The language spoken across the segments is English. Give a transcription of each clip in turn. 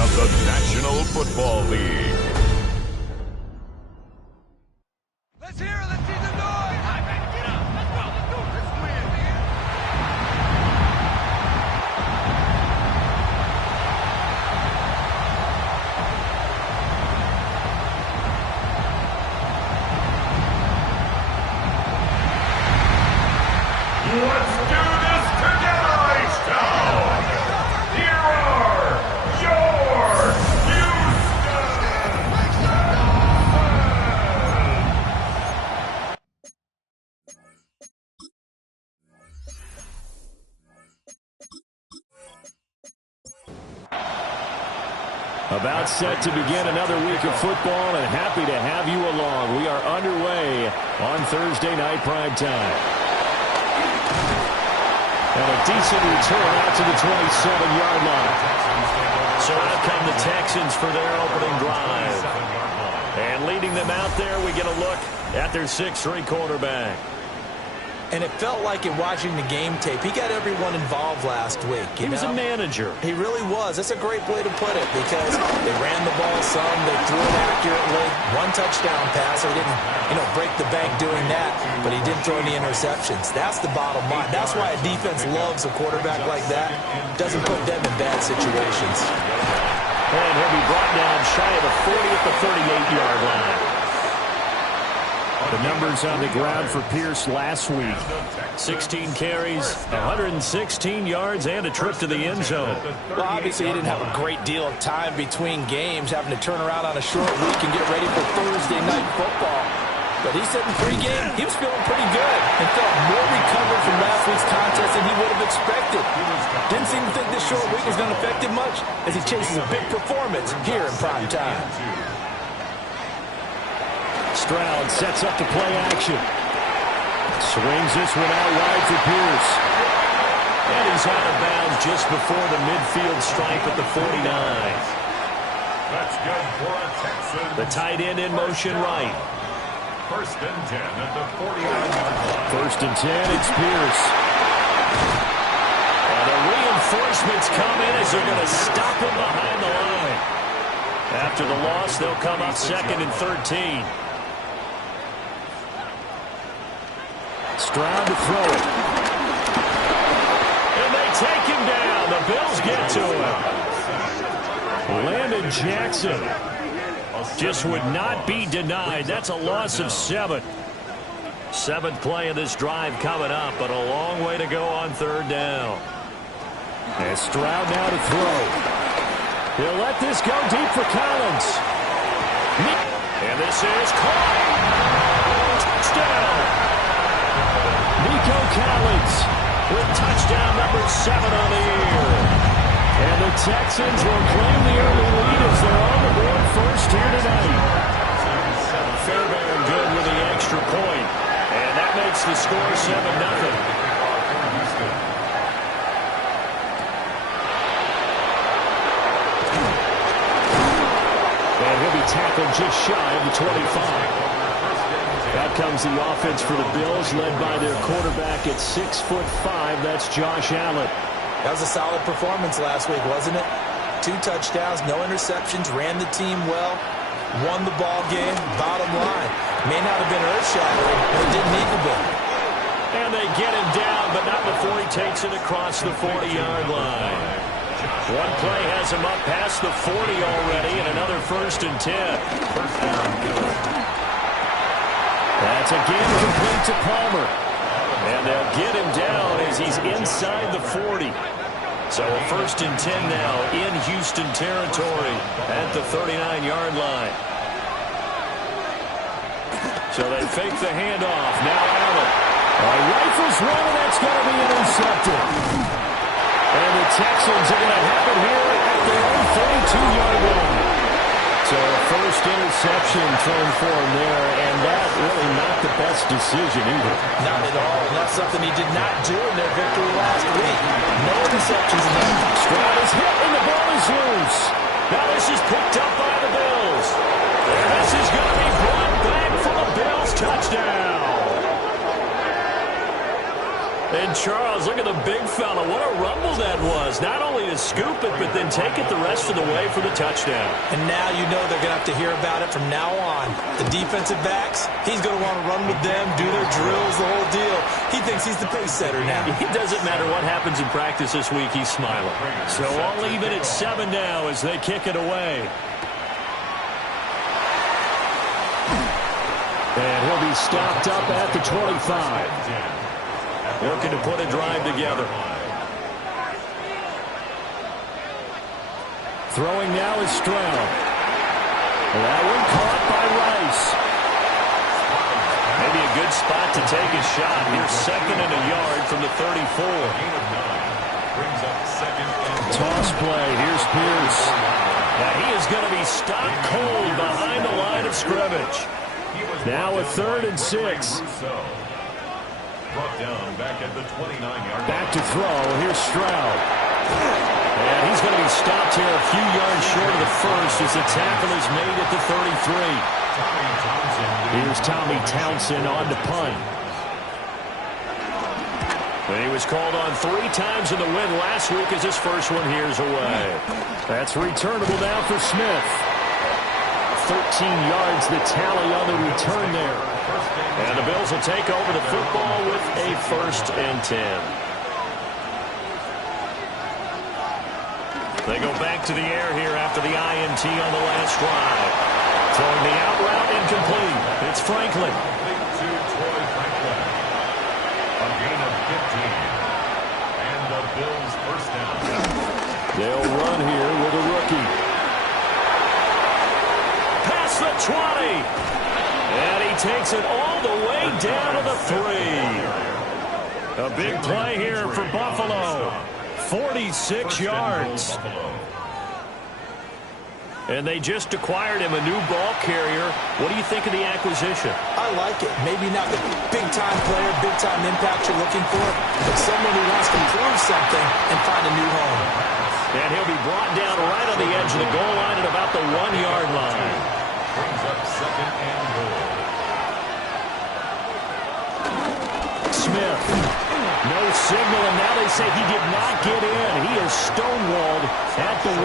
of the National Football League. Let's hear it. Let's see the noise. Hi, baby. Get up. Let's go. Let's go. Let's win, man. Let's do this together, H-Town! Here are your Houston About set to begin another week of football, and happy to have you along. We are underway on Thursday night prime time. And a decent return out to the 27-yard line. So out come the Texans for their opening drive. And leading them out there, we get a look at their 6'3" quarterback. And it felt like it watching the game tape. He got everyone involved last week. He was a manager. He really was. That's a great way to put it because they ran the ball some. They threw it accurately. One touchdown pass. He didn't, break the bank doing that, but he didn't throw any interceptions. That's the bottom line. That's why a defense loves a quarterback like that. Doesn't put them in bad situations. And he'll be brought down shy of the 40 at the 38-yard line. The numbers on the ground for Pierce last week. 16 carries, 116 yards, and a trip to the end zone. Well, obviously he didn't have a great deal of time between games, having to turn around on a short week and get ready for Thursday night football. But he said in pregame he was feeling pretty good and felt more recovered from last week's contest than he would have expected. Didn't seem to think this short week was going to affect him much as he chases a big performance here in prime time. Stroud sets up the play action. Swings this one out wide for Pierce. And he's out of bounds just before the midfield stripe at the 49. That's good for a Texan. The tight end in motion right. First and 10 at the 49-yard line. First and 10, it's Pierce. And the reinforcements come in as they're going to stop him behind the line. After the loss, they'll come up second and 13. Stroud to throw it. And they take him down. The Bills get to him. Landon Jackson just would not be denied. That's a loss of 7. 7th play of this drive coming up, but a long way to go on third down. And Stroud now to throw. He'll let this go deep for Collins. And this is caught. Touchdown. Nico Collins with touchdown number 7 on the year. And the Texans will claim the early lead as they're on the board first here tonight. Fairbairn good with the extra point. And that makes the score 7-0. And he'll be tackled just shy of the 25. Out comes the offense for the Bills, led by their quarterback at 6'5". That's Josh Allen. That was a solid performance last week, wasn't it? 2 touchdowns, no interceptions, ran the team well, won the ball game. Bottom line, may not have been earth-shattering, but it didn't need to be. And they get him down, but not before he takes it across the 40-yard line. One play has him up past the 40 already, and another first and 10. That's again complete to Palmer. And they'll get him down as he's inside the 40. So a first and 10 now in Houston territory at the 39-yard line. So they fake the handoff. Now Allen. Rifles one, and that's going to be intercepted. And the Texans are going to have it here at their own 32-yard line. So a first interception thrown for him there, and that really not the best decision either. Not at all. And that's something he did not do in their victory last week. No interceptions in that. Stroud is hit, and the ball is loose. Now this is picked up by the Bills. And this is going to be brought back for a Bills touchdown. And And Charles, look at the big fella. What a rumble that was. Not only to scoop it, but then take it the rest of the way for the touchdown. And now you know they're going to have to hear about it from now on. The defensive backs, he's going to want to run with them, do their drills, the whole deal. He thinks he's the pace setter now. It doesn't matter what happens in practice this week, he's smiling. So all even at 7 now as they kick it away. And he'll be stopped up at the 25. Looking to put a drive together. Throwing now is Stroud. That one caught by Rice. Maybe a good spot to take a shot. Here's 2nd and a yard from the 34. Toss play. Here's Pierce. Now he is going to be stopped cold behind the line of scrimmage. Now a 3rd and 6. Brought down back at the 29-yard line. Back to throw. Here's Stroud. And he's going to be stopped here a few yards short of the first as the tackle is made at the 33. Here's Tommy Townsend on to punt. And he was called on 3 times in the win last week as his first one here's away. That's returnable now for Smith. 13 yards the tally on the return there. And the Bills will take over the football with a 1st and 10. They go back to the air here after the INT on the last drive. Throwing the out route incomplete. It's Franklin. To Troy Franklin. A gain of 15. And the Bills first down. They'll run here with a rookie. Past the 20. And he takes it all the way down to the 3. A big play here for Buffalo. 46 yards. And they just acquired him a new ball carrier. What do you think of the acquisition? I like it. Maybe not the big-time player, big-time impact you're looking for, but someone who wants to prove something and find a new home. And he'll be brought down right on the edge of the goal line at about the 1-yard line. Brings up 2nd and goal. Smith. No signal, and now they say he did not get in. He is stonewalled at the 1.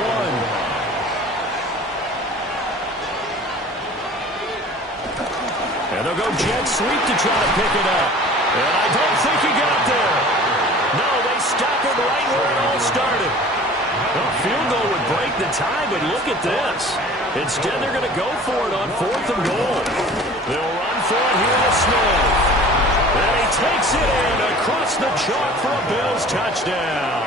And they'll go jet sweep to try to pick it up. And I don't think he got there. No, they stop him right where it all started. Well, field goal would break the tie, but look at this. Instead, they're going to go for it on 4th and goal. They'll run for it here to Smith. And he takes it in across the chalk for a Bills touchdown.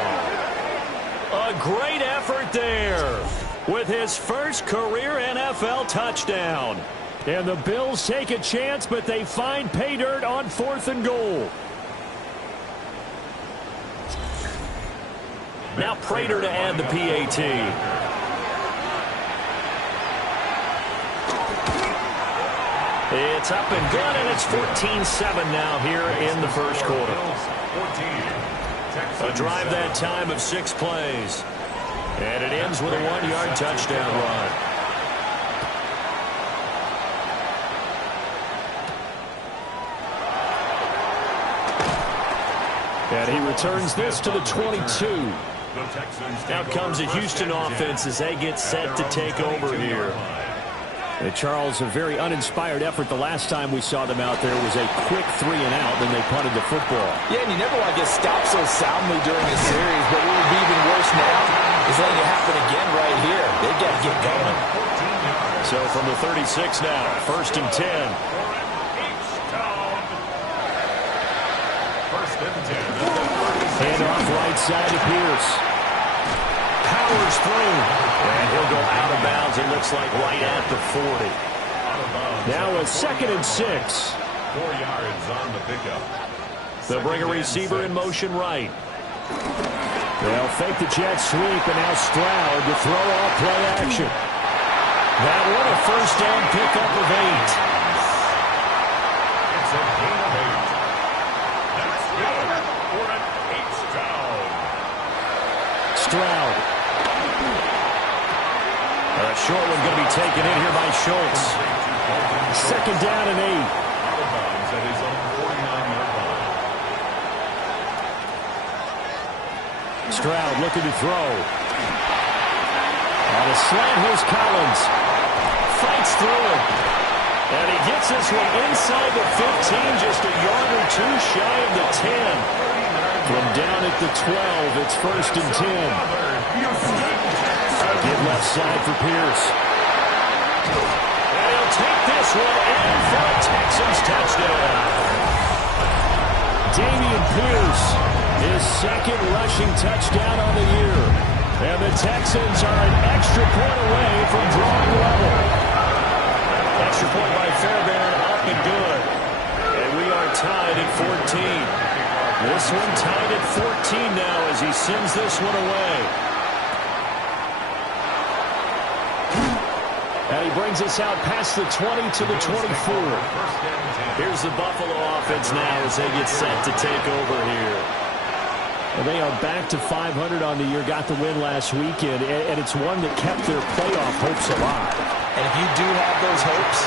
A great effort there with his first career NFL touchdown. And the Bills take a chance, but they find pay dirt on 4th and goal. Now Prater to add the PAT. It's up and good, and it's 14-7 now here in the first quarter. A drive that time of 6 plays. And it ends with a 1-yard touchdown run. And he returns this to the 22. Out comes the Houston offense as they get set to take over here. And Charles, a very uninspired effort the last time we saw them out there was a quick 3 and out, then they punted the football. Yeah, and you never want to get stopped so soundly during a series, but what would be even worse now is letting it happen again right here. They've got to get going. So from the 36 now, 1st and 10. Hand off right side to Pierce. Powers through. And he'll go out of bounds, it looks like right at the 40. Now a 2nd and 6. 4 yards on the pickup. They'll bring a receiver in motion right. They'll fake the jet sweep, and now Stroud to throw off play action. That one a first down pickup of 8. It's a gain of 8. That's good for an 8th down. Stroud. A short one going to be taken in here by Schultz. 2nd down and 8. Out of bounds at his own 49-yard line. Stroud looking to throw. On a slant, here's Collins. Fights through it. And he gets this one inside the 15, just a yard or two shy of the 10. From down at the 12, it's 1st and 10. Give left side for Pierce. And he'll take this one in for a Texans touchdown. Dameon Pierce, his second rushing touchdown on the year. And the Texans are an extra point away from drawing level. Extra point by Fairbairn, up and good. And we are tied at 14. This one tied at 14 now as he sends this one away. And he brings us out past the 20 to the 24. Here's the Buffalo offense now as they get set to take over here. Well, they are back to 500 on the year, got the win last weekend, and it's one that kept their playoff hopes alive. And if you do have those hopes,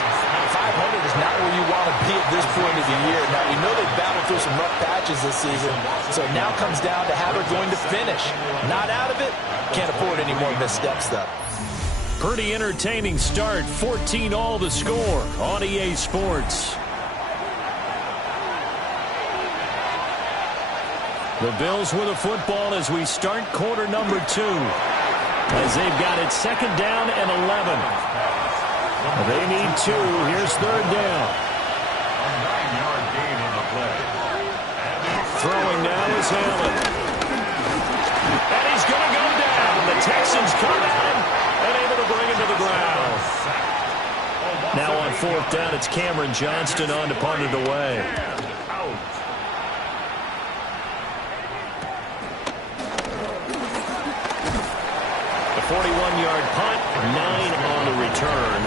500 is not where you want to be at this point of the year. Now, we know they've battled through some rough patches this season, so it now comes down to how they're going to finish. Not out of it, can't afford any more missteps, though. Pretty entertaining start, 14 all the score on EA Sports. The Bills with a football as we start quarter number 2. As they've got it 2nd down and 11. They need 2. Here's 3rd down. A 9-yard gain on the play. Throwing now is Allen. And he's going to go down. The Texans come out and able to bring him to the ground. Now on 4th down, it's Cameron Johnston on to punt it away. The 41-yard punt, 9 on the return.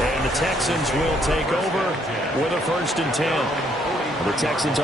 And the Texans will take over with a 1st and 10. The Texans